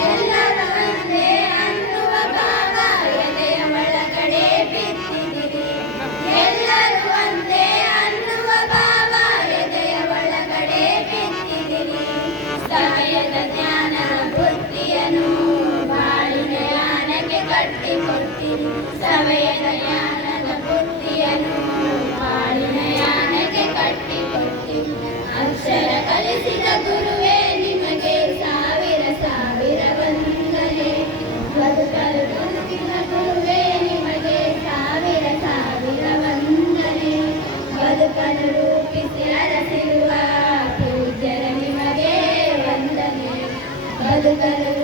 ಎಲ್ಲರೂ ಒಂದೇ ಅನ್ನುವ ಭಾವ ಎದೆಯ ಒಳಗಡೆ ಬಿತ್ತಿದಿರಿ. ಎಲ್ಲರೂ ಒಂದೇ ಅನ್ನುವ ಭಾವ ಎದೆಯ ಒಳಗಡೆ ಬಿತ್ತಿದಿರಿ. ಸಮಯದ ಜ್ಞಾನ ಬುದ್ಧಿಯನ್ನು ಬಾಳಿನ ಯಾನಕ್ಕೆ ಕಟ್ಟಿಕೊಟ್ಟಿರಿ. ಸಮಯದ ಜ್ಞಾನದ ಬುದ್ಧಿಯನ್ನು ಬಾಳಿನ ಯಾನಕ್ಕೆ ಕಟ್ಟಿಕೊಟ್ಟಿರಿ. ಅಕ್ಷರ ಕಲಿಸಿದ ಗುರುವೇ ನಿಮಗೆ ಸಾವಿರ ಸಾವಿರ ವಂದನೆ. ಬದುಕಲು ಕಲಿಸಿದ ಗುರುವೇ ನಿಮಗೆ ಸಾವಿರ ಸಾವಿರ ವಂದನೆ. ಬದುಕನ್ನು ರೂಪಿಸಿ ಅರಸಿರುವ ಪೂಜ್ಯರ ನಿಮಗೆ ವಂದನೆ. ಬದುಕಲು